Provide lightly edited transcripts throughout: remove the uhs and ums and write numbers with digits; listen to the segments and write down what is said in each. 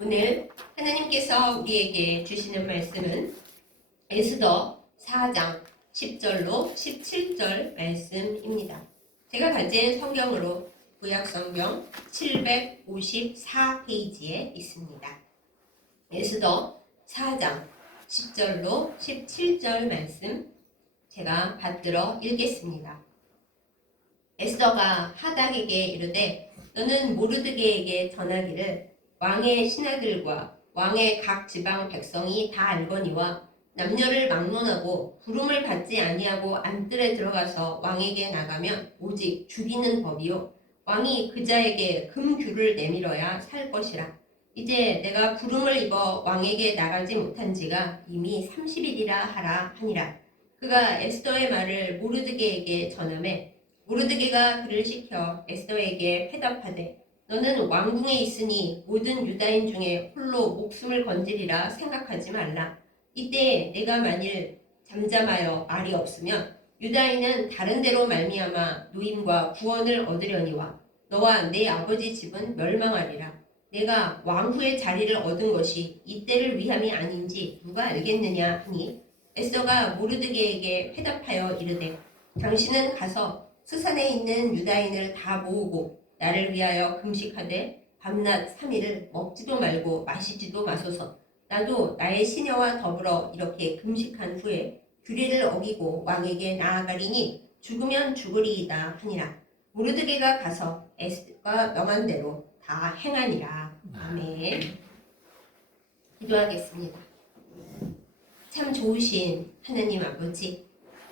오늘 하나님께서 우리에게 주시는 말씀은 에스더 4장 10절로 17절 말씀입니다. 제가 가진 성경으로 구약성경 754페이지에 있습니다. 에스더 4장 10절로 17절 말씀 제가 받들어 읽겠습니다. 에스더가 하닥에게 이르되 너는 모르드게에게 전하기를 왕의 신하들과 왕의 각 지방 백성이 다 알거니와 남녀를 막론하고 부름을 받지 아니하고 안뜰에 들어가서 왕에게 나가면 오직 죽이는 법이요 왕이 그 자에게 금규를 내밀어야 살 것이라. 이제 내가 부름을 입어 왕에게 나가지 못한 지가 이미 30일이라 하라 하니라. 그가 에스더의 말을 모르드게에게 전하매 모르드게가 그를 시켜 에스더에게 회답하되 너는 왕궁에 있으니 모든 유다인 중에 홀로 목숨을 건지리라 생각하지 말라. 이때 내가 만일 잠잠하여 말이 없으면 유다인은 다른 데로 말미암아 노임과 구원을 얻으려니와 너와 내 아버지 집은 멸망하리라. 내가 왕후의 자리를 얻은 것이 이때를 위함이 아닌지 누가 알겠느냐 하니 에스더가 모르드게에게 회답하여 이르되 당신은 가서 수산에 있는 유다인을 다 모으고 나를 위하여 금식하되 밤낮 3일을 먹지도 말고 마시지도 마소서. 나도 나의 시녀와 더불어 이렇게 금식한 후에 규례를 어기고 왕에게 나아가리니 죽으면 죽으리이다 하니라. 모르드게가 가서 에스더가 명한 대로 다 행하니라. 아멘. 기도하겠습니다. 참 좋으신 하나님 아버지,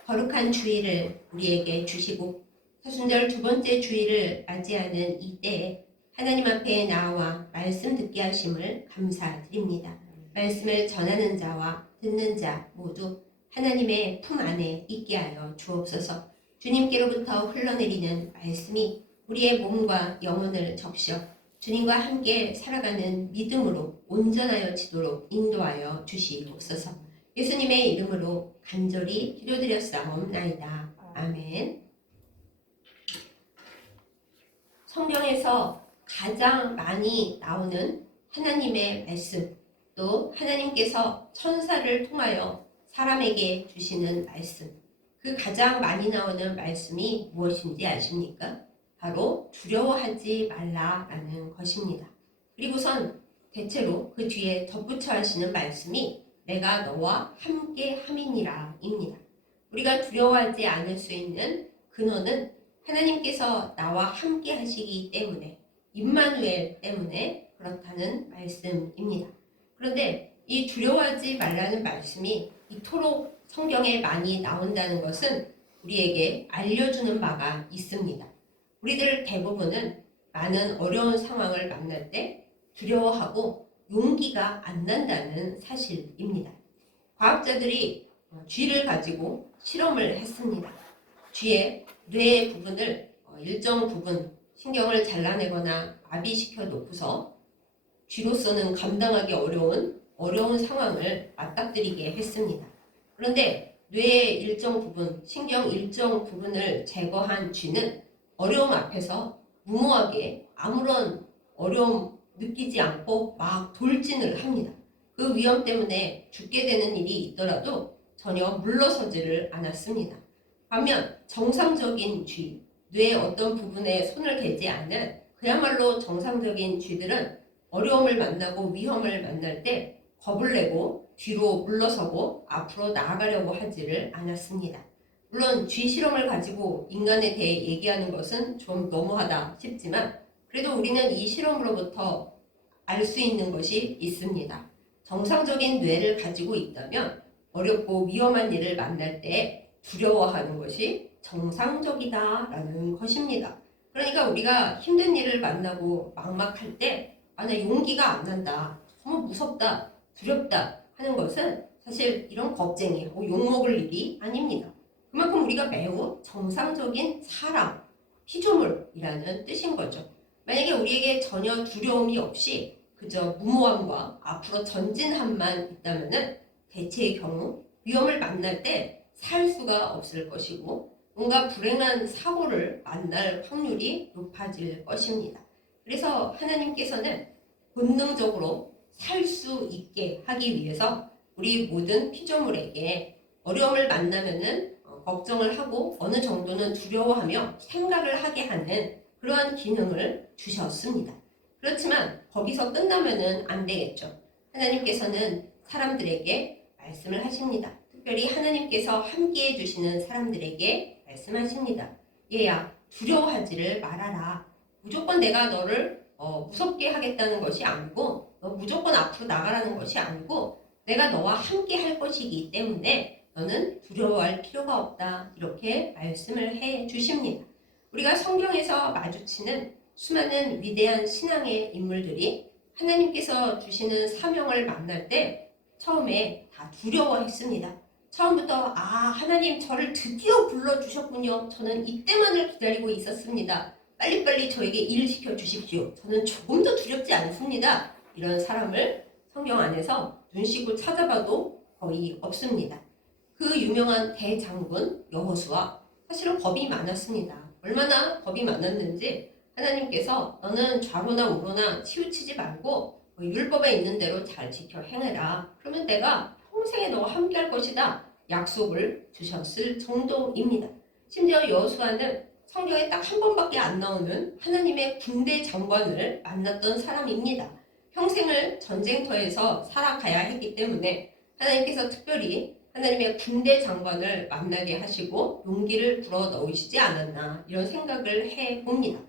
거룩한 주일을 우리에게 주시고 사순절 두 번째 주일을 맞이하는 이때에 하나님 앞에 나와 말씀 듣게 하심을 감사드립니다. 말씀을 전하는 자와 듣는 자 모두 하나님의 품 안에 있게 하여 주옵소서. 주님께로부터 흘러내리는 말씀이 우리의 몸과 영혼을 적셔 주님과 함께 살아가는 믿음으로 온전하여지도록 인도하여 주시옵소서. 예수님의 이름으로 간절히 기도드렸사옵나이다. 아멘. 성경에서 가장 많이 나오는 하나님의 말씀, 또 하나님께서 천사를 통하여 사람에게 주시는 말씀, 그 가장 많이 나오는 말씀이 무엇인지 아십니까? 바로 두려워하지 말라라는 것입니다. 그리고선 대체로 그 뒤에 덧붙여 하시는 말씀이 내가 너와 함께 함이니라 입니다. 우리가 두려워하지 않을 수 있는 근원은 하나님께서 나와 함께 하시기 때문에, 임마누엘 때문에 그렇다는 말씀입니다. 그런데 이 두려워하지 말라는 말씀이 이토록 성경에 많이 나온다는 것은 우리에게 알려주는 바가 있습니다. 우리들 대부분은 많은 어려운 상황을 만날 때 두려워하고 용기가 안 난다는 사실입니다. 과학자들이 쥐를 가지고 실험을 했습니다. 쥐의 뇌 부분을 일정 부분 신경을 잘라내거나 마비시켜 놓고서 쥐로서는 감당하기 어려운 상황을 맞닥뜨리게 했습니다. 그런데 뇌의 일정 부분, 신경 일정 부분을 제거한 쥐는 어려움 앞에서 무모하게 아무런 어려움 느끼지 않고 막 돌진을 합니다. 그 위험 때문에 죽게 되는 일이 있더라도 전혀 물러서지를 않았습니다. 반면 정상적인 쥐, 뇌의 어떤 부분에 손을 대지 않는 그야말로 정상적인 쥐들은 어려움을 만나고 위험을 만날 때 겁을 내고 뒤로 물러서고 앞으로 나아가려고 하지를 않았습니다. 물론 쥐 실험을 가지고 인간에 대해 얘기하는 것은 좀 너무하다 싶지만 그래도 우리는 이 실험으로부터 알 수 있는 것이 있습니다. 정상적인 뇌를 가지고 있다면 어렵고 위험한 일을 만날 때 두려워하는 것이 정상적이다라는 것입니다. 그러니까 우리가 힘든 일을 만나고 막막할 때 나 용기가 안 난다, 너무 무섭다, 두렵다 하는 것은 사실 이런 겁쟁이, 욕먹을 일이 아닙니다. 그만큼 우리가 매우 정상적인 사람, 피조물이라는 뜻인 거죠. 만약에 우리에게 전혀 두려움이 없이 그저 무모함과 앞으로 전진함만 있다면 대체의 경우 위험을 만날 때 살 수가 없을 것이고 뭔가 불행한 사고를 만날 확률이 높아질 것입니다. 그래서 하나님께서는 본능적으로 살 수 있게 하기 위해서 우리 모든 피조물에게 어려움을 만나면은 걱정을 하고 어느 정도는 두려워하며 생각을 하게 하는 그러한 기능을 주셨습니다. 그렇지만 거기서 끝나면은 안 되겠죠. 하나님께서는 사람들에게 말씀을 하십니다. 특별히 하나님께서 함께해 주시는 사람들에게 말씀하십니다. 얘야, 두려워하지를 말아라. 무조건 내가 너를 무섭게 하겠다는 것이 아니고 너 무조건 앞으로 나가라는 것이 아니고 내가 너와 함께 할 것이기 때문에 너는 두려워할 필요가 없다. 이렇게 말씀을 해 주십니다. 우리가 성경에서 마주치는 수많은 위대한 신앙의 인물들이 하나님께서 주시는 사명을 만날 때 처음에 다 두려워했습니다. 처음부터 하나님 저를 드디어 불러주셨군요. 저는 이때만을 기다리고 있었습니다. 빨리빨리 저에게 일을 시켜주십시오. 저는 조금도 두렵지 않습니다. 이런 사람을 성경 안에서 눈 씻고 찾아봐도 거의 없습니다. 그 유명한 대장군 여호수아, 사실은 겁이 많았습니다. 얼마나 겁이 많았는지 하나님께서 너는 좌로나 우로나 치우치지 말고 율법에 있는 대로 잘 지켜 행해라. 그러면 내가 평생에 너와 함께 할 것이다. 약속을 주셨을 정도입니다. 심지어 여호수아는 성경에 딱 한 번밖에 안 나오는 하나님의 군대 장관을 만났던 사람입니다. 평생을 전쟁터에서 살아가야 했기 때문에 하나님께서 특별히 하나님의 군대 장관을 만나게 하시고 용기를 불어넣으시지 않았나 이런 생각을 해봅니다.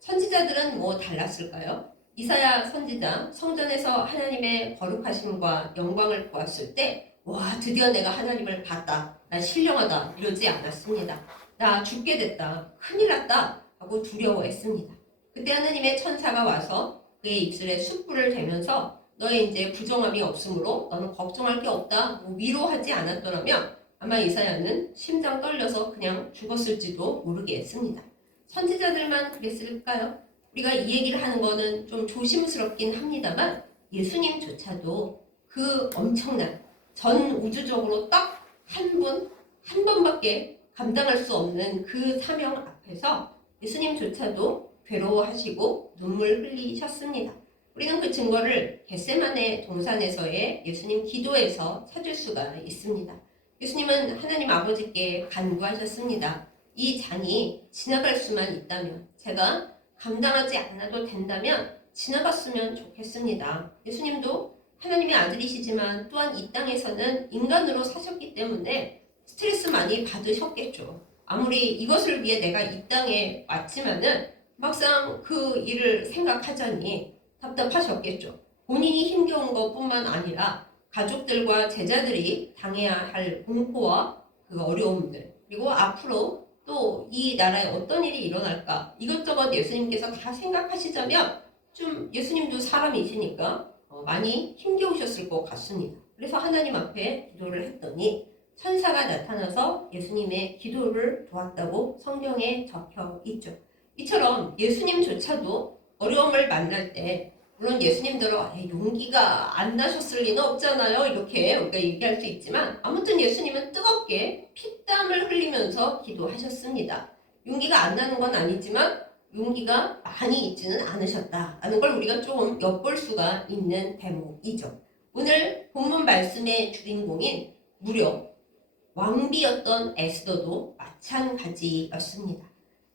선지자들은 뭐 달랐을까요? 이사야 선지자 성전에서 하나님의 거룩하심과 영광을 보았을 때 와, 드디어 내가 하나님을 봤다. 나 신령하다. 이러지 않았습니다. 나 죽게 됐다. 큰일 났다. 하고 두려워했습니다. 그때 하나님의 천사가 와서 그의 입술에 숯불을 대면서 너의 이제 부정함이 없으므로 너는 걱정할 게 없다. 뭐 위로하지 않았더라면 아마 이사야는 심장 떨려서 그냥 죽었을지도 모르겠습니다. 선지자들만 그랬을까요? 우리가 이 얘기를 하는 거는 좀 조심스럽긴 합니다만 예수님조차도 그 엄청난 전 우주적으로 딱 한 번밖에 감당할 수 없는 그 사명 앞에서 예수님조차도 괴로워하시고 눈물 흘리셨습니다. 우리는 그 증거를 겟세마네 동산에서의 예수님 기도에서 찾을 수가 있습니다. 예수님은 하나님 아버지께 간구하셨습니다. 이 잔이 지나갈 수만 있다면, 제가 감당하지 않아도 된다면 지나갔으면 좋겠습니다. 예수님도 하나님의 아들이시지만 또한 이 땅에서는 인간으로 사셨기 때문에 스트레스 많이 받으셨겠죠. 아무리 이것을 위해 내가 이 땅에 왔지만은 막상 그 일을 생각하자니 답답하셨겠죠. 본인이 힘겨운 것뿐만 아니라 가족들과 제자들이 당해야 할 공포와 그 어려움들, 그리고 앞으로 또 이 나라에 어떤 일이 일어날까, 이것저것 예수님께서 다 생각하시자면 좀 예수님도 사람이시니까 많이 힘겨우셨을 것 같습니다. 그래서 하나님 앞에 기도를 했더니 천사가 나타나서 예수님의 기도를 도왔다고 성경에 적혀 있죠. 이처럼 예수님조차도 어려움을 만날 때, 물론 예수님들은 용기가 안 나셨을 리는 없잖아요. 이렇게 우리가 얘기할 수 있지만 아무튼 예수님은 뜨겁게 피땀을 흘리면서 기도하셨습니다. 용기가 안 나는 건 아니지만 용기가 많이 있지는 않으셨다라는 걸 우리가 조금 엿볼 수가 있는 대목이죠. 오늘 본문 말씀의 주인공인 무려 왕비였던 에스더도 마찬가지였습니다.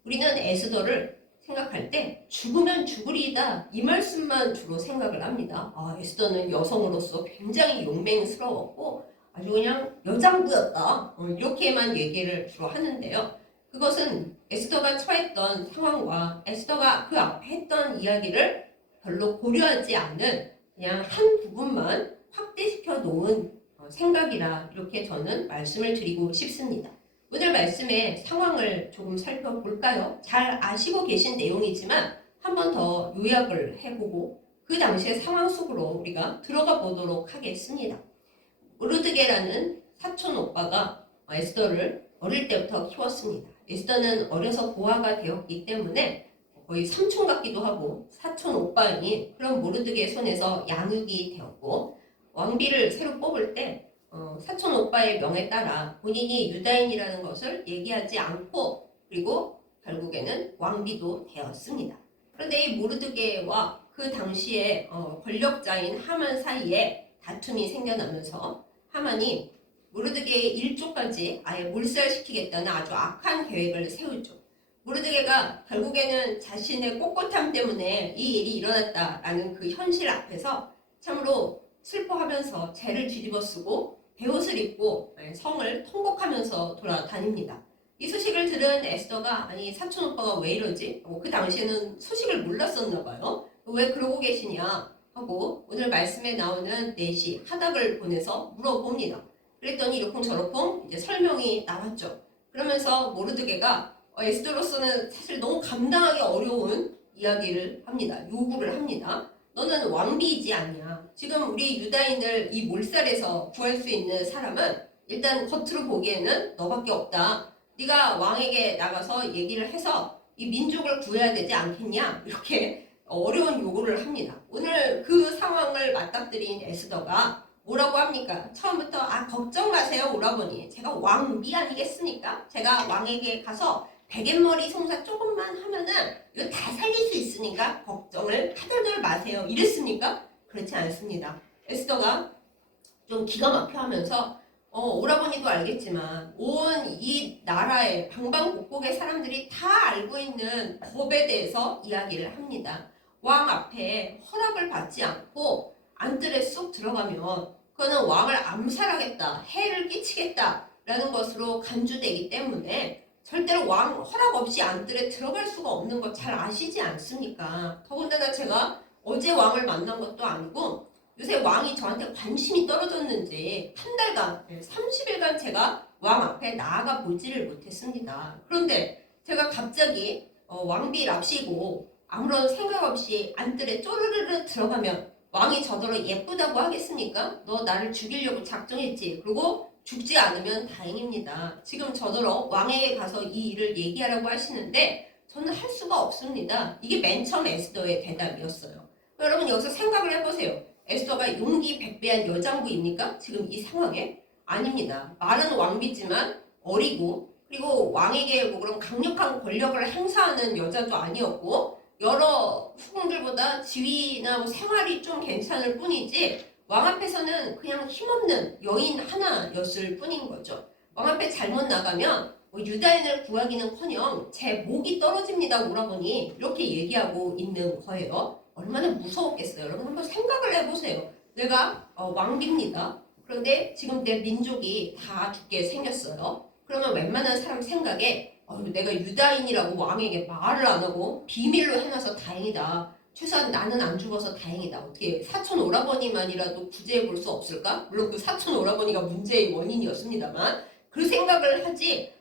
우리는 에스더를 생각할 때 죽으면 죽으리이다 이 말씀만 주로 생각을 합니다. 에스더는 여성으로서 굉장히 용맹스러웠고 아주 그냥 여장부였다 이렇게만 얘기를 주로 하는데요. 그것은 에스더가 처했던 상황과 에스더가 그 앞에 했던 이야기를 별로 고려하지 않는 그냥 한 부분만 확대시켜 놓은 생각이라 이렇게 저는 말씀을 드리고 싶습니다. 오늘 말씀의 상황을 조금 살펴볼까요? 잘 아시고 계신 내용이지만 한 번 더 요약을 해보고 그 당시의 상황 속으로 우리가 들어가 보도록 하겠습니다. 모르드게라는 사촌 오빠가 에스더를 어릴 때부터 키웠습니다. 에스더는 어려서 고아가 되었기 때문에 거의 삼촌 같기도 하고 사촌 오빠인 그런 모르드게 손에서 양육이 되었고, 왕비를 새로 뽑을 때 사촌 오빠의 명에 따라 본인이 유다인이라는 것을 얘기하지 않고 그리고 결국에는 왕비도 되었습니다. 그런데 이 모르드게와 그 당시에 권력자인 하만 사이에 다툼이 생겨나면서 하만이 모르드게의 일족까지 아예 몰살시키겠다는 아주 악한 계획을 세우죠. 모르드게가 결국에는 자신의 꼿꼿함 때문에 이 일이 일어났다라는 그 현실 앞에서 참으로 슬퍼하면서 죄를 뒤집어쓰고 베옷을 입고 성을 통곡하면서 돌아다닙니다. 이 소식을 들은 에스더가 아니 사촌 오빠가 왜 이러지? 그 당시에는 소식을 몰랐었나 봐요. 왜 그러고 계시냐 하고 오늘 말씀에 나오는 넷이 하닥을 보내서 물어봅니다. 그랬더니 이러쿵저러쿵 이제 설명이 나왔죠. 그러면서 모르드게가 에스더로서는 사실 너무 감당하기 어려운 이야기를 합니다. 요구를 합니다. 너는 왕비이지 않냐. 지금 우리 유다인을 이 몰살에서 구할 수 있는 사람은 일단 겉으로 보기에는 너밖에 없다. 네가 왕에게 나가서 얘기를 해서 이 민족을 구해야 되지 않겠냐. 이렇게 어려운 요구를 합니다. 오늘 그 상황을 맞닥뜨린 에스더가 뭐라고 합니까? 처음부터 걱정 마세요 오라버니. 제가 왕비 아니겠습니까? 제가 왕에게 가서 베갯머리 송사 조금만 하면은 이거 다 살릴 수 있으니까 걱정을 하덜덜 마세요. 이랬습니까? 그렇지 않습니다. 에스더가 좀 기가 막혀 하면서 오라버니도 알겠지만 온 이 나라의 방방곡곡의 사람들이 다 알고 있는 법에 대해서 이야기를 합니다. 왕 앞에 허락을 받지 않고 안뜰에 쏙 들어가면 그거는 왕을 암살하겠다, 해를 끼치겠다라는 것으로 간주되기 때문에 절대로 왕 허락 없이 안뜰에 들어갈 수가 없는 거 잘 아시지 않습니까? 더군다나 제가 어제 왕을 만난 것도 아니고 요새 왕이 저한테 관심이 떨어졌는지 한 달간, 30일간 제가 왕 앞에 나아가 보지를 못했습니다. 그런데 제가 갑자기 왕비 랍시고 아무런 생각 없이 안뜰에 쪼르르르 들어가면 왕이 저더러 예쁘다고 하겠습니까? 너 나를 죽이려고 작정했지. 그리고 죽지 않으면 다행입니다. 지금 저더러 왕에게 가서 이 일을 얘기하라고 하시는데 저는 할 수가 없습니다. 이게 맨 처음 에스더의 대답이었어요. 여러분 여기서 생각을 해보세요. 에스더가 용기 백배한 여장부입니까? 지금 이 상황에? 아닙니다. 말은 왕비지만 어리고 그리고 왕에게 뭐 그런 강력한 권력을 행사하는 여자도 아니었고 여러 후궁들보다 지위나 뭐 생활이 좀 괜찮을 뿐이지 왕 앞에서는 그냥 힘없는 여인 하나였을 뿐인 거죠. 왕 앞에 잘못 나가면 유다인을 구하기는커녕 제 목이 떨어집니다 오라버니 이렇게 얘기하고 있는 거예요. 얼마나 무서웠겠어요. 여러분 한번 생각을 해보세요. 내가 왕비입니다. 그런데 지금 내 민족이 다 죽게 생겼어요. 그러면 웬만한 사람 생각에 내가 유다인이라고 왕에게 말을 안 하고 비밀로 해놔서 다행이다. 최소한 나는 안 죽어서 다행이다. 어떻게 사촌 오라버니만이라도 구제해 볼 수 없을까? 물론 그 사촌 오라버니가 문제의 원인이었습니다만 그 생각을 하지.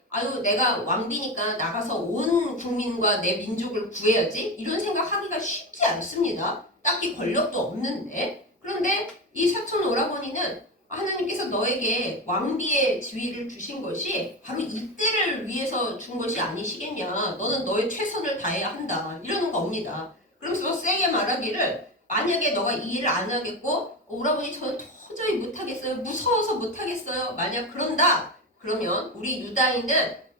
내가 왕비니까 나가서 온 국민과 내 민족을 구해야지. 이런 생각하기가 쉽지 않습니다. 딱히 권력도 없는데. 그런데 이 사촌 오라버니는 하나님께서 너에게 왕비의 지위를 주신 것이 바로 이때를 위해서 준 것이 아니시겠냐. 너는 너의 최선을 다해야 한다. 이러는 겁니다. 그러면서 세게 말하기를 만약에 너가 이 일을 안 하겠고 오라버니 저는 도저히 못하겠어요. 무서워서 못하겠어요. 만약 그런다. 그러면 우리 유다인은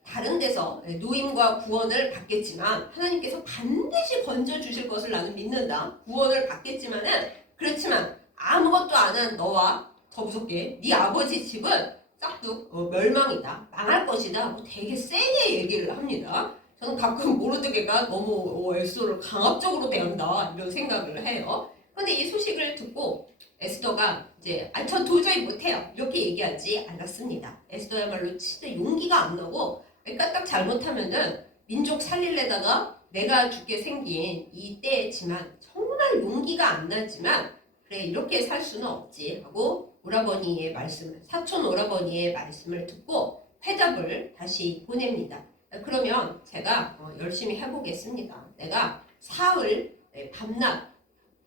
다른 데서 노임과 구원을 받겠지만 하나님께서 반드시 건져주실 것을 나는 믿는다. 구원을 받겠지만은 그렇지만 아무것도 안 한 너와 더 무섭게 네 아버지 집은 싹둑 멸망이다. 망할 것이다. 되게 세게 얘기를 합니다. 저는 가끔 모르드게가 너무 에스더를 강압적으로 대한다 이런 생각을 해요. 그런데 이 소식을 듣고 에스더가 이제 전 도저히 못해요 이렇게 얘기하지 않았습니다. 에스더야말로 진짜 용기가 안 나고 까딱 잘못하면은 민족 살릴래다가 내가 죽게 생긴 이 때지만 정말 용기가 안 나지만 그래 이렇게 살 수는 없지 하고 오라버니의 말씀을 사촌 오라버니의 말씀을 듣고 회답을 다시 보냅니다. 그러면 제가 열심히 해보겠습니다. 내가 사흘 밤낮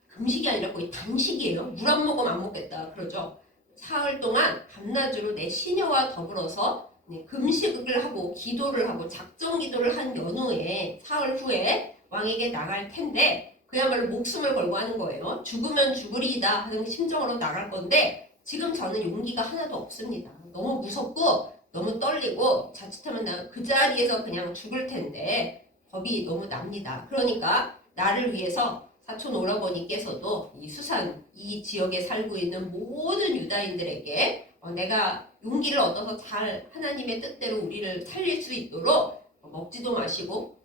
금식이 아니라 거의 단식이에요. 물 한 모금 안 먹겠다 그러죠. 사흘 동안 밤낮으로 내 시녀와 더불어서 금식을 하고 기도를 하고 작정 기도를 한 연후에 사흘 후에 왕에게 나갈 텐데 그야말로 목숨을 걸고 하는 거예요. 죽으면 죽으리이다 하는 심정으로 나갈 건데 지금 저는 용기가 하나도 없습니다. 너무 무섭고 너무 떨리고 자칫하면 나 그 자리에서 그냥 죽을 텐데 겁이 너무 납니다. 그러니까 나를 위해서 사촌 오라버니께서도 이 수산 이 지역에 살고 있는 모든 유다인들에게 내가 용기를 얻어서 잘 하나님의 뜻대로 우리를 살릴 수 있도록 먹지도 마시고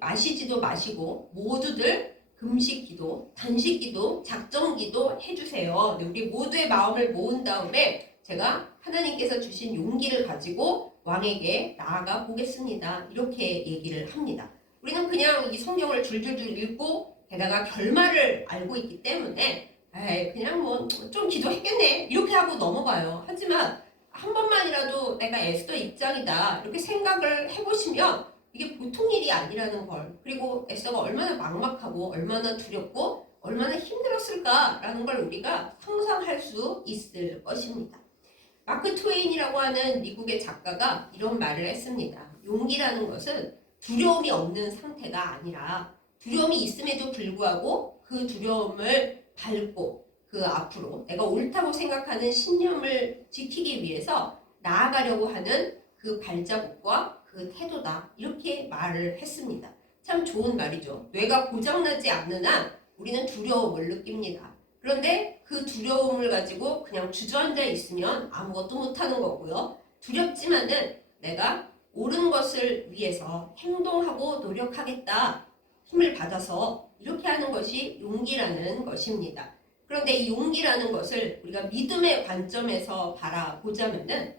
마시지도 마시고 모두들 금식 기도, 단식 기도, 작정 기도 해주세요. 우리 모두의 마음을 모은 다음에 제가 하나님께서 주신 용기를 가지고 왕에게 나아가 보겠습니다. 이렇게 얘기를 합니다. 우리는 그냥 이 성경을 줄줄줄 읽고 게다가 결말을 알고 있기 때문에 그냥 뭐 좀 기도했겠네 이렇게 하고 넘어가요. 하지만 한 번만이라도 내가 에스더 입장이다 이렇게 생각을 해보시면 이게 보통 일이 아니라는 걸, 그리고 에스더가 얼마나 막막하고 얼마나 두렵고 얼마나 힘들었을까라는 걸 우리가 상상할 수 있을 것입니다. 마크 트웨인이라고 하는 미국의 작가가 이런 말을 했습니다. 용기라는 것은 두려움이 없는 상태가 아니라 두려움이 있음에도 불구하고 그 두려움을 밟고 그 앞으로 내가 옳다고 생각하는 신념을 지키기 위해서 나아가려고 하는 그 발자국과 그 태도다. 이렇게 말을 했습니다. 참 좋은 말이죠. 뇌가 고장나지 않는 한 우리는 두려움을 느낍니다. 그런데 그 두려움을 가지고 그냥 주저앉아 있으면 아무것도 못하는 거고요. 두렵지만은 내가 옳은 것을 위해서 행동하고 노력하겠다. 힘을 받아서 이렇게 하는 것이 용기라는 것입니다. 그런데 이 용기라는 것을 우리가 믿음의 관점에서 바라보자면은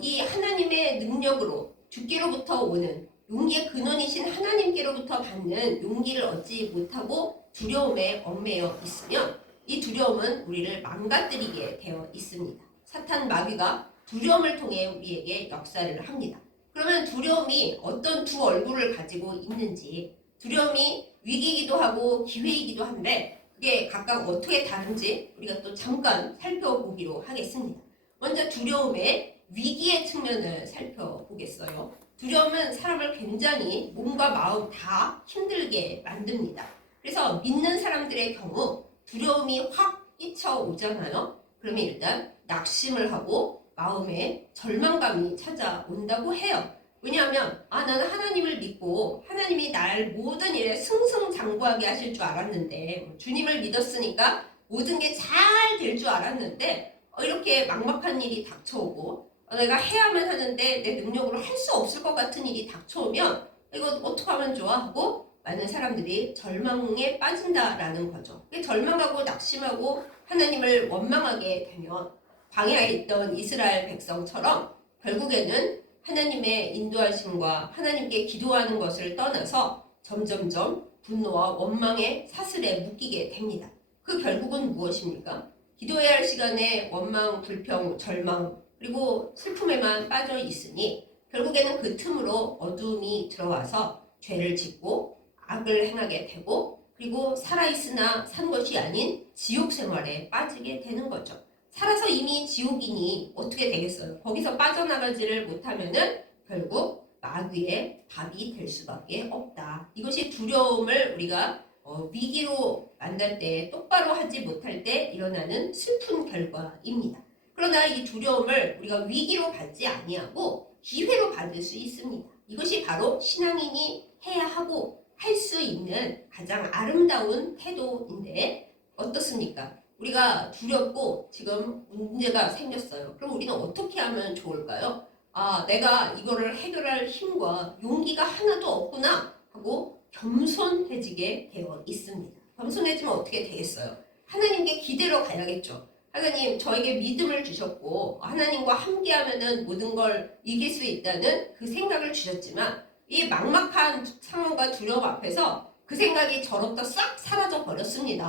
이 하나님의 능력으로 주께로부터 오는 용기의 근원이신 하나님께로부터 받는 용기를 얻지 못하고 두려움에 얽매여 있으면 이 두려움은 우리를 망가뜨리게 되어 있습니다. 사탄 마귀가 두려움을 통해 우리에게 역사를 합니다. 그러면 두려움이 어떤 두 얼굴을 가지고 있는지, 두려움이 위기이기도 하고 기회이기도 한데 그게 각각 어떻게 다른지 우리가 또 잠깐 살펴보기로 하겠습니다. 먼저 두려움의 위기의 측면을 살펴보겠어요. 두려움은 사람을 굉장히 몸과 마음 다 힘들게 만듭니다. 그래서 믿는 사람들의 경우 두려움이 확 끼쳐오잖아요. 그러면 일단 낙심을 하고 마음에 절망감이 찾아온다고 해요. 왜냐하면 나는 하나님을 믿고 하나님이 날 모든 일에 승승장구하게 하실 줄 알았는데 주님을 믿었으니까 모든 게 잘 될 줄 알았는데 이렇게 막막한 일이 닥쳐오고 내가 해야만 하는데 내 능력으로 할 수 없을 것 같은 일이 닥쳐오면 이거 어떻게 하면 좋아 하고 많은 사람들이 절망에 빠진다라는 거죠. 절망하고 낙심하고 하나님을 원망하게 되면 광야에 있던 이스라엘 백성처럼 결국에는 하나님의 인도하심과 하나님께 기도하는 것을 떠나서 점점점 분노와 원망의 사슬에 묶이게 됩니다. 그 결국은 무엇입니까? 기도해야 할 시간에 원망, 불평, 절망 그리고 슬픔에만 빠져 있으니 결국에는 그 틈으로 어두움이 들어와서 죄를 짓고 악을 행하게 되고 그리고 살아있으나 산 것이 아닌 지옥 생활에 빠지게 되는 거죠. 살아서 이미 지옥이니 어떻게 되겠어요? 거기서 빠져나가지를 못하면은 결국 마귀의 밥이 될 수밖에 없다. 이것이 두려움을 우리가 위기로 만날 때 똑바로 하지 못할 때 일어나는 슬픈 결과입니다. 그러나 이 두려움을 우리가 위기로 받지 아니하고 기회로 받을 수 있습니다. 이것이 바로 신앙인이 해야 하고 할 수 있는 가장 아름다운 태도인데 어떻습니까? 우리가 두렵고 지금 문제가 생겼어요. 그럼 우리는 어떻게 하면 좋을까요? 내가 이거를 해결할 힘과 용기가 하나도 없구나 하고 겸손해지게 되어 있습니다. 겸손해지면 어떻게 되겠어요? 하나님께 기대러 가야겠죠. 하나님 저에게 믿음을 주셨고 하나님과 함께하면은 모든 걸 이길 수 있다는 그 생각을 주셨지만 이 막막한 상황과 두려움 앞에서 그 생각이 저로부터 싹 사라져 버렸습니다.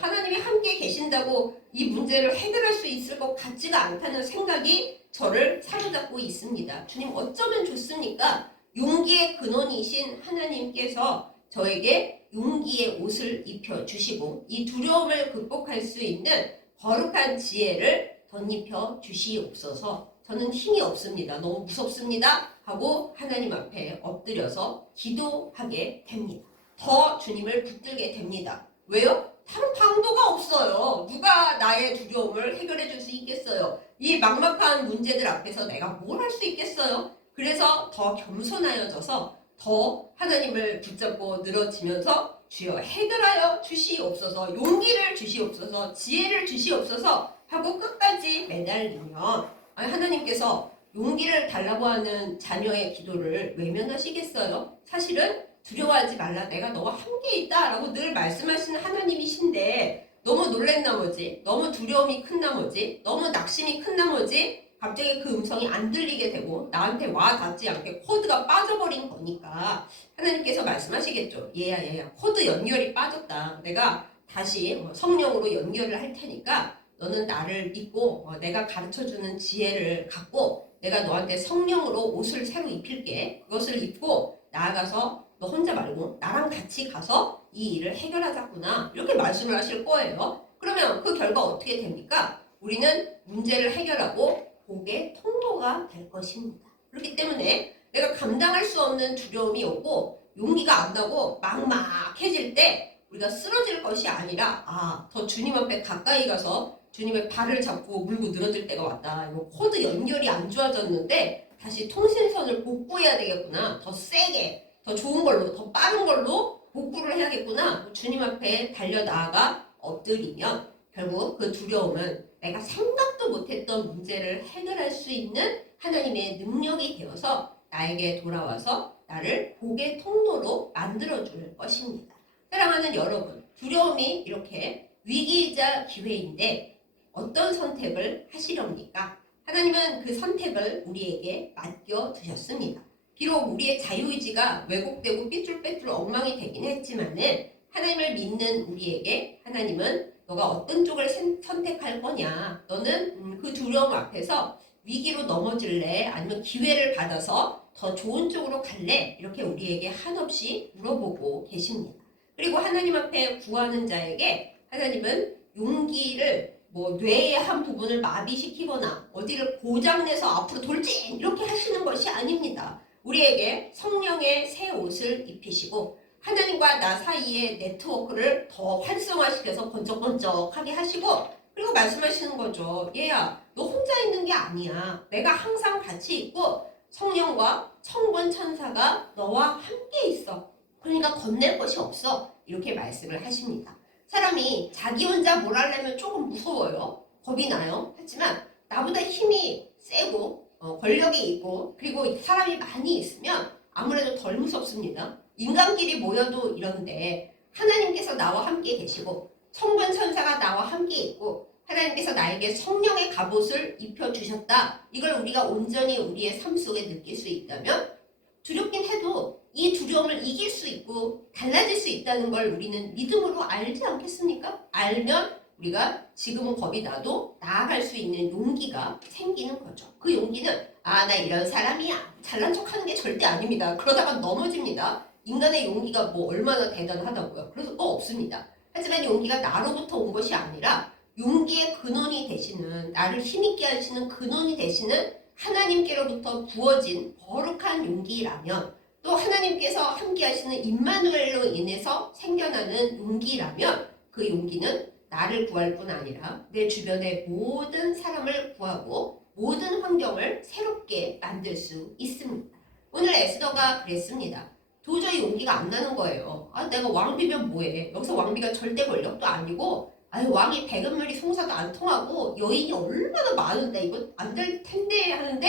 하나님이 함께 계신다고 이 문제를 해결할 수 있을 것 같지가 않다는 생각이 저를 사로잡고 있습니다. 주님 어쩌면 좋습니까? 용기의 근원이신 하나님께서 저에게 용기의 옷을 입혀주시고 이 두려움을 극복할 수 있는 거룩한 지혜를 덧입혀 주시옵소서. 저는 힘이 없습니다. 너무 무섭습니다. 하고 하나님 앞에 엎드려서 기도하게 됩니다. 더 주님을 붙들게 됩니다. 왜요? 다른 방도가 없어요. 누가 나의 두려움을 해결해 줄 수 있겠어요? 이 막막한 문제들 앞에서 내가 뭘 할 수 있겠어요? 그래서 더 겸손하여져서 더 하나님을 붙잡고 늘어지면서 주여 해결하여 주시옵소서, 용기를 주시옵소서, 지혜를 주시옵소서 하고 끝까지 매달리며 하나님께서 용기를 달라고 하는 자녀의 기도를 외면하시겠어요? 사실은 두려워하지 말라, 내가 너와 함께 있다 라고 늘 말씀하시는 하나님이신데 너무 놀란 나머지, 너무 두려움이 큰 나머지, 너무 낙심이 큰 나머지 갑자기 그 음성이 안 들리게 되고 나한테 와 닿지 않게 코드가 빠져버린 거니까 하나님께서 말씀하시겠죠. 얘야 코드 연결이 빠졌다. 내가 다시 성령으로 연결을 할 테니까 너는 나를 믿고 내가 가르쳐주는 지혜를 갖고 내가 너한테 성령으로 옷을 새로 입힐게. 그것을 입고 나아가서 너 혼자 말고 나랑 같이 가서 이 일을 해결하자꾸나 이렇게 말씀을 하실 거예요. 그러면 그 결과 어떻게 됩니까? 우리는 문제를 해결하고 복의 통로가 될 것입니다. 그렇기 때문에 내가 감당할 수 없는 두려움이 오고 용기가 안 나고 막막해질 때 우리가 쓰러질 것이 아니라 더 주님 앞에 가까이 가서 주님의 발을 잡고 물고 늘어질 때가 왔다. 이거 코드 연결이 안 좋아졌는데 다시 통신선을 복구해야 되겠구나. 더 세게, 더 좋은 걸로, 더 빠른 걸로 복구를 해야겠구나. 주님 앞에 달려나아가 엎드리면 결국 그 두려움은 내가 생각도 못했던 문제를 해결할 수 있는 하나님의 능력이 되어서 나에게 돌아와서 나를 복의 통로로 만들어줄 것입니다. 사랑하는 여러분, 두려움이 이렇게 위기이자 기회인데 어떤 선택을 하시렵니까? 하나님은 그 선택을 우리에게 맡겨두셨습니다. 비록 우리의 자유의지가 왜곡되고 삐뚤빼뚤 엉망이 되긴 했지만은 하나님을 믿는 우리에게 하나님은 너가 어떤 쪽을 선택할 거냐, 너는 그 두려움 앞에서 위기로 넘어질래, 아니면 기회를 받아서 더 좋은 쪽으로 갈래, 이렇게 우리에게 한없이 물어보고 계십니다. 그리고 하나님 앞에 구하는 자에게 하나님은 용기를 뇌의 한 부분을 마비시키거나 어디를 고장내서 앞으로 돌진 이렇게 하시는 것이 아닙니다. 우리에게 성령의 새 옷을 입히시고 하나님과 나 사이의 네트워크를 더 활성화시켜서 번쩍번쩍하게 하시고 그리고 말씀하시는 거죠. 얘야, 너 혼자 있는 게 아니야. 내가 항상 같이 있고 성령과 천군 천사가 너와 함께 있어. 그러니까 겁낼 것이 없어. 이렇게 말씀을 하십니다. 사람이 자기 혼자 뭘 하려면 조금 무서워요. 겁이 나요. 하지만 나보다 힘이 세고 권력이 있고 그리고 사람이 많이 있으면 아무래도 덜 무섭습니다. 인간끼리 모여도 이런데 하나님께서 나와 함께 계시고 천군 천사가 나와 함께 있고 하나님께서 나에게 성령의 갑옷을 입혀주셨다. 이걸 우리가 온전히 우리의 삶 속에 느낄 수 있다면 두렵긴 해도 이 두려움을 이길 수 있고 달라질 수 있다는 걸 우리는 믿음으로 알지 않겠습니까? 알면 우리가 지금은 겁이 나도 나아갈 수 있는 용기가 생기는 거죠. 그 용기는 나 이런 사람이야. 잘난 척하는 게 절대 아닙니다. 그러다가 넘어집니다. 인간의 용기가 얼마나 대단하다고요. 그래서 없습니다. 하지만 용기가 나로부터 온 것이 아니라 용기의 근원이 되시는, 나를 힘있게 하시는 근원이 되시는 하나님께로부터 부어진 거룩한 용기라면, 또 하나님께서 함께 하시는 임마누엘로 인해서 생겨나는 용기라면 그 용기는 나를 구할 뿐 아니라 내 주변의 모든 사람을 구하고 모든 환경을 새롭게 만들 수 있습니다. 오늘 에스더가 그랬습니다. 도저히 용기가 안 나는 거예요. 내가 왕비면 뭐해. 여기서 왕비가 절대 권력도 아니고 왕이 백은멸이 송사도 안 통하고 여인이 얼마나 많은데 이거 안 될 텐데 하는데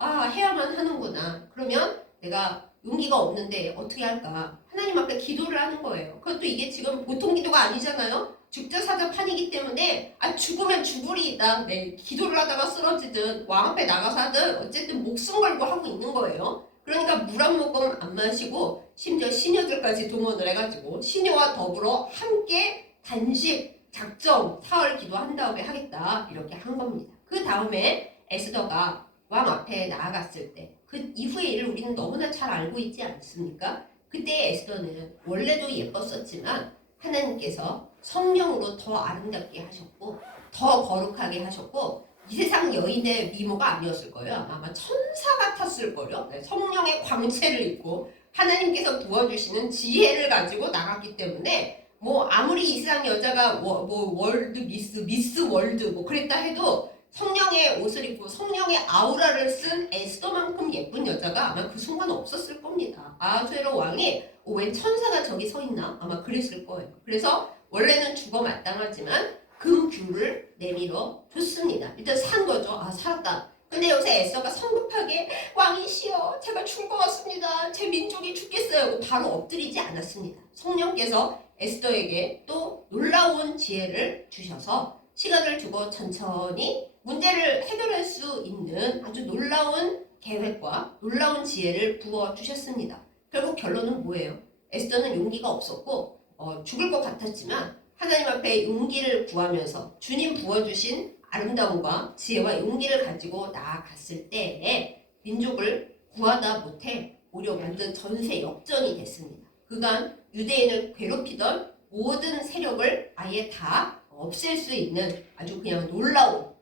해야만 하는구나. 그러면 내가 용기가 없는데 어떻게 할까? 하나님 앞에 기도를 하는 거예요. 그것도 이게 지금 보통 기도가 아니잖아요. 죽자사자판이기 때문에 죽으면 죽으리이다. 기도를 하다가 쓰러지든 왕 앞에 나가서 하든 어쨌든 목숨 걸고 하고 있는 거예요. 그러니까 물 한 모금 안 마시고 심지어 시녀들까지 동원을 해가지고 시녀와 더불어 함께 단식 작정 사흘 기도한 다음에 하겠다 이렇게 한 겁니다. 그 다음에 에스더가 왕 앞에 나아갔을 때 그 이후의 일을 우리는 너무나 잘 알고 있지 않습니까? 그때 에스더는 원래도 예뻤었지만 하나님께서 성령으로 더 아름답게 하셨고 더 거룩하게 하셨고 이 세상 여인의 미모가 아니었을 거예요. 아마 천사 같았을 거예요. 성령의 광채를 입고 하나님께서 부어주시는 지혜를 가지고 나갔기 때문에 아무리 이 세상 여자가 월드 미스 월드 그랬다 해도 성령의 옷을 입고 성령의 아우라를 쓴 에스더만큼 예쁜 여자가 아마 그 순간 없었을 겁니다. 아하수에로 왕이 웬 천사가 저기 서 있나? 아마 그랬을 거예요. 그래서 원래는 죽어 마땅하지만 금귤을 내밀어 줬습니다. 일단 산 거죠. 아, 살았다. 근데 여기서 에스더가 성급하게 왕이시여 제가 죽을 것 같습니다. 제 민족이 죽겠어요. 바로 엎드리지 않았습니다. 성령께서 에스더에게 또 놀라운 지혜를 주셔서 시간을 두고 천천히 문제를 해결할 수 있는 아주 놀라운 계획과 놀라운 지혜를 부어주셨습니다. 결국 결론은 뭐예요? 에스더는 용기가 없었고 죽을 것 같았지만 하나님 앞에 용기를 구하면서 주님 부어주신 아름다움과 지혜와 용기를 가지고 나아갔을 때에 민족을 구하다 못해 오히려 완전 전세 역전이 됐습니다. 그간 유대인을 괴롭히던 모든 세력을 아예 다 없앨 수 있는 아주 그냥 놀라운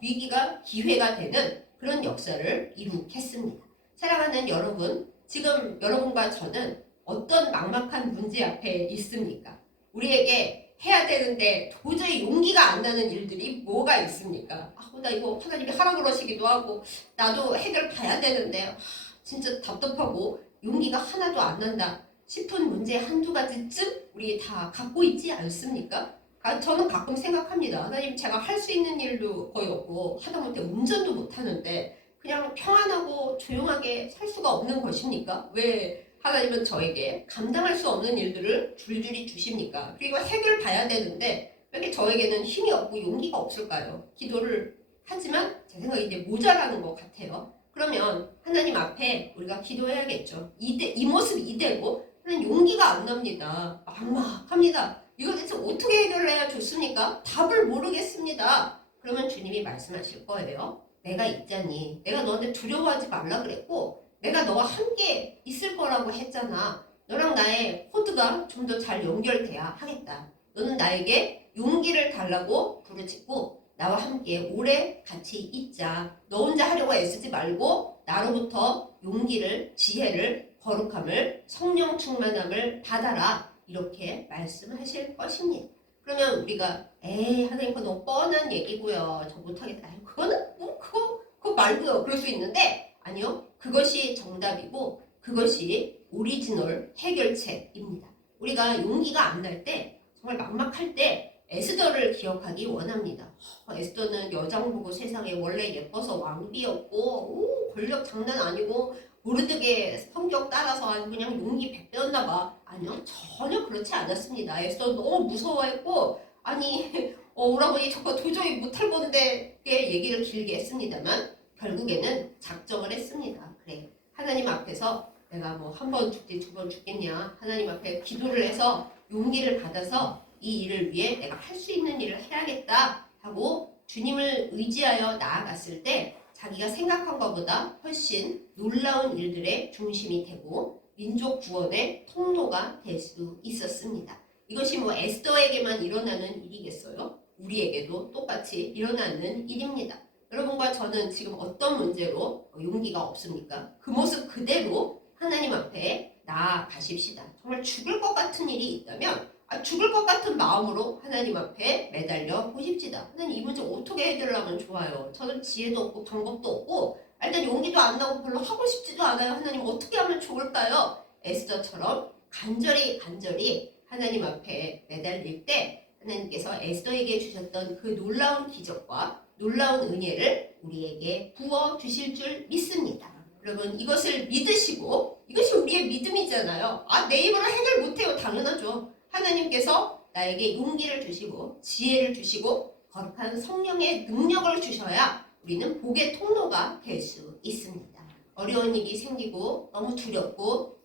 위기가 기회가 되는 그런 역사를 이룩했습니다. 사랑하는 여러분, 지금 여러분과 저는 어떤 막막한 문제 앞에 있습니까? 우리에게 해야 되는데 도저히 용기가 안 나는 일들이 뭐가 있습니까? 나 이거 하나님이 하라 그러시기도 하고 나도 해결 봐야 되는데 진짜 답답하고 용기가 하나도 안 난다 싶은 문제 한두 가지쯤 우리 다 갖고 있지 않습니까? 저는 가끔 생각합니다. 하나님 제가 할 수 있는 일도 거의 없고 하다못해 운전도 못하는데 그냥 평안하고 조용하게 살 수가 없는 것입니까? 왜 하나님은 저에게 감당할 수 없는 일들을 줄줄이 주십니까? 그리고 해결 봐야 되는데 왜 이렇게 저에게는 힘이 없고 용기가 없을까요? 기도를 하지만 제 생각에 이제 모자라는 것 같아요. 그러면 하나님 앞에 우리가 기도해야겠죠. 이 모습 이대로 하나님 용기가 안 납니다. 막막합니다. 이거 대체 어떻게 해결을 해야 좋습니까? 답을 모르겠습니다. 그러면 주님이 말씀하실 거예요. 내가 있잖니. 내가 너한테 두려워하지 말라 그랬고 내가 너와 함께 있을 거라고 했잖아. 너랑 나의 코드가 좀 더 잘 연결돼야 하겠다. 너는 나에게 용기를 달라고 부르짖고 나와 함께 오래 같이 있자. 너 혼자 하려고 애쓰지 말고 나로부터 용기를, 지혜를, 거룩함을, 성령 충만함을 받아라. 이렇게 말씀하실 것입니다. 그러면 우리가 하나님 그거 너무 뻔한 얘기고요. 저 못하겠다. 그거는 그거 말고요. 그럴 수 있는데 아니요. 그것이 정답이고 그것이 오리지널 해결책입니다. 우리가 용기가 안 날 때 정말 막막할 때 에스더를 기억하기 원합니다. 에스더는 여장 보고 세상에 원래 예뻐서 왕비였고 권력 장난 아니고 모르드게 성격 따라서 아주 그냥 용기 100배였나 봐. 아니요. 전혀 그렇지 않았습니다. 에스더 너무 무서워했고 아니 오라버니 저거 도저히 못할 건데 얘기를 길게 했습니다만 결국에는 작정을 했습니다. 그래 하나님 앞에서 내가 뭐 한 번 죽지 두 번 죽겠냐 하나님 앞에 기도를 해서 용기를 받아서 이 일을 위해 내가 할 수 있는 일을 해야겠다 하고 주님을 의지하여 나아갔을 때 자기가 생각한 것보다 훨씬 놀라운 일들의 중심이 되고 민족 구원의 통로가 될 수 있었습니다. 이것이 뭐 에스더에게만 일어나는 일이겠어요? 우리에게도 똑같이 일어나는 일입니다. 여러분과 저는 지금 어떤 문제로 용기가 없습니까? 그 모습 그대로 하나님 앞에 나아가십시다. 정말 죽을 것 같은 일이 있다면 죽을 것 같은 마음으로 하나님 앞에 매달려 보십시다. 하나님 이 문제 어떻게 해결하면 좋아요? 저는 지혜도 없고 방법도 없고 일단 용기도 안 나고 별로 하고 싶지도 않아요. 하나님 어떻게 하면 좋을까요? 에스더처럼 간절히 하나님 앞에 매달릴 때 하나님께서 에스더에게 주셨던 그 놀라운 기적과 놀라운 은혜를 우리에게 부어주실 줄 믿습니다. 여러분 이것을 믿으시고 이것이 우리의 믿음이잖아요. 내 입으로 해결 못해요. 당연하죠. 하나님께서 나에게 용기를 주시고 지혜를 주시고 거룩한 성령의 능력을 주셔야 우리는 복의 통로가 될 수 있습니다. 어려운 일이 생기고 너무 두렵고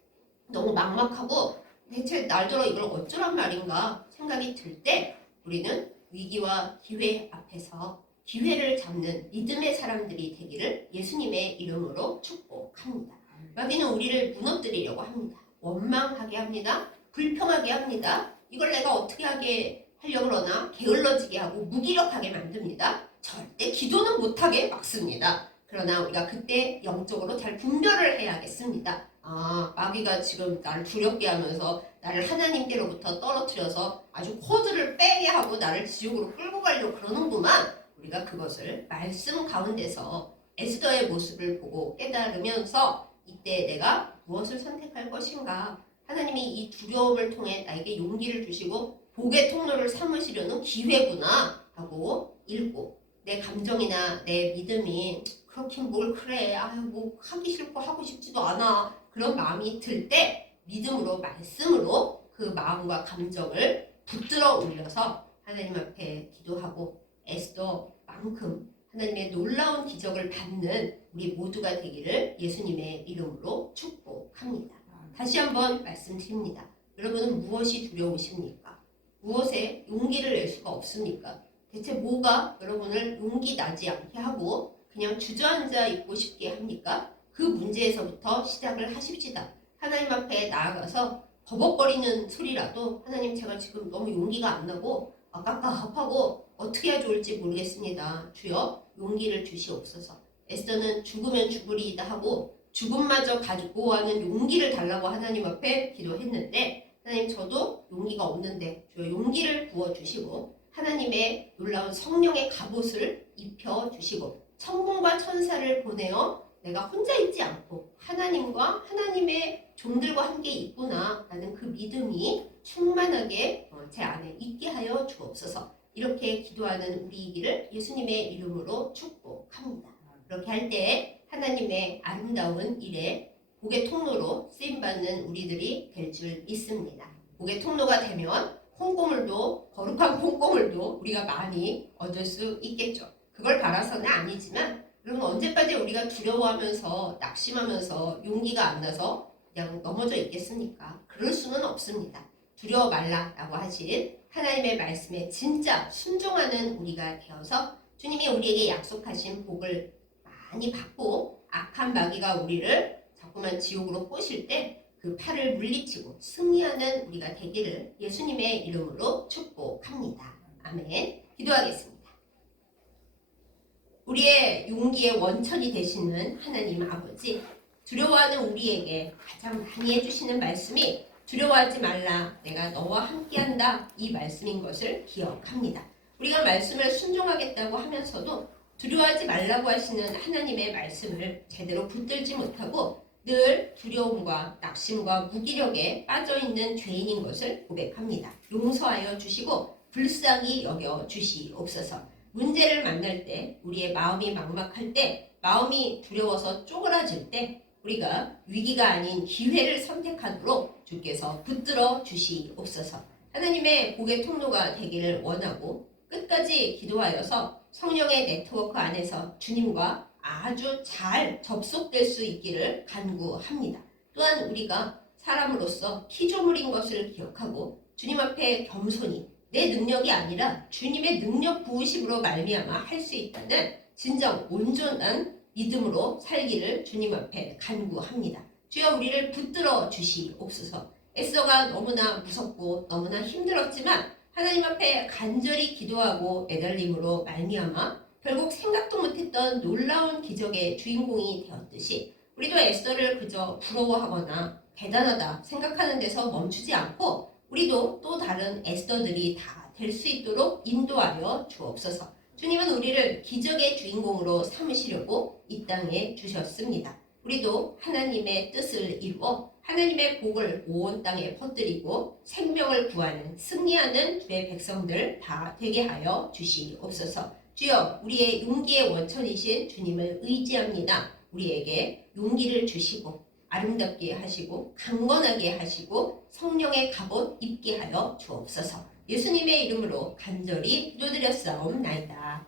너무 막막하고 대체 날더러 이걸 어쩌란 말인가 생각이 들 때 우리는 위기와 기회 앞에서 기회를 잡는 믿음의 사람들이 되기를 예수님의 이름으로 축복합니다. 마귀는 우리를 무너뜨리려고 합니다. 원망하게 합니다. 불평하게 합니다. 이걸 내가 어떻게 하려고 그러나 게을러지게 하고 무기력하게 만듭니다. 절대 기도는 못하게 막습니다. 그러나 우리가 그때 영적으로 잘 분별을 해야겠습니다. 마귀가 지금 나를 두렵게 하면서 나를 하나님께로부터 떨어뜨려서 아주 코드를 빼게 하고 나를 지옥으로 끌고 가려고 그러는구만. 우리가 그것을 말씀 가운데서 에스더의 모습을 보고 깨달으면서 이때 내가 무엇을 선택할 것인가? 하나님이 이 두려움을 통해 나에게 용기를 주시고 복의 통로를 삼으시려는 기회구나 하고 읽고 내 감정이나 내 믿음이 그렇게 뭘 그래 뭐 하기 싫고 하고 싶지도 않아 그런 마음이 들 때 믿음으로 말씀으로 그 마음과 감정을 붙들어 올려서 하나님 앞에 기도하고 에스더만큼 하나님의 놀라운 기적을 받는 우리 모두가 되기를 예수님의 이름으로 축복합니다. 다시 한번 말씀드립니다. 여러분은 무엇이 두려우십니까? 무엇에 용기를 낼 수가 없습니까? 대체 뭐가 여러분을 용기 나지 않게 하고 그냥 주저앉아 있고 싶게 합니까? 그 문제에서부터 시작을 하십시다. 하나님 앞에 나아가서 버벅거리는 소리라도 하나님 제가 지금 너무 용기가 안 나고 깝깝하고 어떻게 해야 좋을지 모르겠습니다. 주여 용기를 주시옵소서. 에스더는 죽으면 죽으리이다 하고 죽음마저 가지고 하는 용기를 달라고 하나님 앞에 기도했는데 하나님 저도 용기가 없는데 주여 용기를 부어주시고 하나님의 놀라운 성령의 갑옷을 입혀주시고 천군과 천사를 보내어 내가 혼자 있지 않고 하나님과 하나님의 종들과 함께 있구나 라는 그 믿음이 충만하게 제 안에 있게 하여 주옵소서. 이렇게 기도하는 우리이기를 예수님의 이름으로 축복합니다. 그렇게 할 때 하나님의 아름다운 일에 복의 통로로 쓰임받는 우리들이 될 줄 믿습니다. 복의 통로가 되면 콩고물도 거룩한 콩고물도 우리가 많이 얻을 수 있겠죠. 그걸 바라서는 아니지만 그러면 언제까지 우리가 두려워하면서 낙심하면서 용기가 안 나서 그냥 넘어져 있겠습니까? 그럴 수는 없습니다. 두려워 말라라고 하신 하나님의 말씀에 진짜 순종하는 우리가 되어서 주님이 우리에게 약속하신 복을 많이 받고 악한 마귀가 우리를 자꾸만 지옥으로 꼬실 때 그 팔을 물리치고 승리하는 우리가 되기를 예수님의 이름으로 축복합니다. 아멘. 기도하겠습니다. 우리의 용기의 원천이 되시는 하나님 아버지, 두려워하는 우리에게 가장 많이 해주시는 말씀이 두려워하지 말라 내가 너와 함께한다 이 말씀인 것을 기억합니다. 우리가 말씀을 순종하겠다고 하면서도 두려워하지 말라고 하시는 하나님의 말씀을 제대로 붙들지 못하고 늘 두려움과 낙심과 무기력에 빠져있는 죄인인 것을 고백합니다. 용서하여 주시고 불쌍히 여겨 주시옵소서. 문제를 만날 때 우리의 마음이 막막할 때 마음이 두려워서 쪼그라질 때 우리가 위기가 아닌 기회를 선택하도록 주께서 붙들어 주시옵소서. 하나님의 복의 통로가 되기를 원하고 끝까지 기도하여서 성령의 네트워크 안에서 주님과 아주 잘 접속될 수 있기를 간구합니다. 또한 우리가 사람으로서 피조물인 것을 기억하고 주님 앞에 겸손히 내 능력이 아니라 주님의 능력 부으심으로 말미암아 할 수 있다는 진정 온전한 믿음으로 살기를 주님 앞에 간구합니다. 주여 우리를 붙들어 주시옵소서. 에스더가 너무나 무섭고 너무나 힘들었지만 하나님 앞에 간절히 기도하고 매달림으로 말미암아 결국 생각도 못했던 놀라운 기적의 주인공이 되었듯이 우리도 에스더를 그저 부러워하거나 대단하다 생각하는 데서 멈추지 않고 우리도 또 다른 에스더들이 다 될 수 있도록 인도하여 주옵소서. 주님은 우리를 기적의 주인공으로 삼으시려고 이 땅에 주셨습니다. 우리도 하나님의 뜻을 이루어 하나님의 복을 온 땅에 퍼뜨리고 생명을 구하는 승리하는 주의 백성들 다 되게 하여 주시옵소서. 주여 우리의 용기의 원천이신 주님을 의지합니다. 우리에게 용기를 주시고 아름답게 하시고 강건하게 하시고 성령의 갑옷 입게 하여 주옵소서. 예수님의 이름으로 간절히 기도드렸사옵나이다.